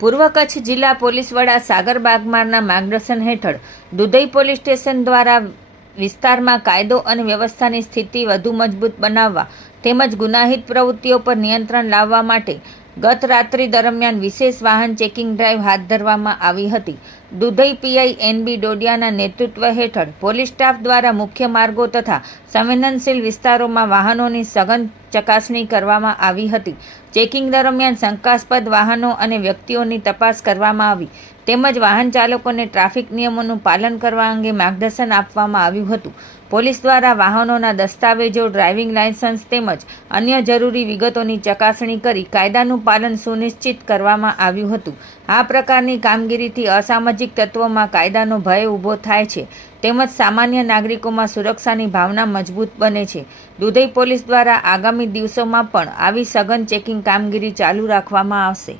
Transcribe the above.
પૂર્વ કચ્છ જિલ્લા પોલીસ વડા સાગર બાગમારના માર્ગદર્શન હેઠળ દુધઈ પોલીસ સ્ટેશન દ્વારા વિસ્તારમાં કાયદો અને વ્યવસ્થાની સ્થિતિ વધુ મજબૂત બનાવવા તેમજ ગુનાહિત પ્રવૃત્તિઓ પર નિયંત્રણ લાવવા માટે ગત રાત્રિ દરમિયાન વિશેષ વાહન ચેકિંગ ડ્રાઈવ હાથ ધરવામાં આવી હતી. દુધઈ પીઆઈ એનબી ડોડિયાના નેતૃત્વ હેઠળ પોલીસ સ્ટાફ દ્વારા મુખ્ય માર્ગો તથા સંવેદનશીલ વિસ્તારોમાં વાહનોની સઘન ચકાસણી કરવામાં આવી હતી. ચેકિંગ દરમિયાન શંકાસ્પદ વાહનો અને વ્યક્તિઓની તપાસ કરવામાં આવી તેમજ વાહન ચાલકોને ટ્રાફિક નિયમોનું પાલન કરવા અંગે માર્ગદર્શન આપવામાં આવ્યું હતું. પોલીસ દ્વારા વાહનોના દસ્તાવેજો, ડ્રાઇવિંગ લાયસન્સ તેમજ અન્ય જરૂરી વિગતોની ચકાસણી કરી કાયદાનું પાલન સુનિશ્ચિત કરવામાં આવ્યું હતું. આ પ્રકારની કામગીરીથી અસામાજિક તત્વોમાં કાયદાનો ભય ઊભો થાય છે તેમજ સામાન્ય નાગરિકોમાં સુરક્ષાની ભાવના મજબૂત બને છે. દુધઈ પોલીસ દ્વારા આગામી દિવસોમાં પણ આવી સઘન ચેકિંગ કામગીરી ચાલુ રાખવામાં આવશે.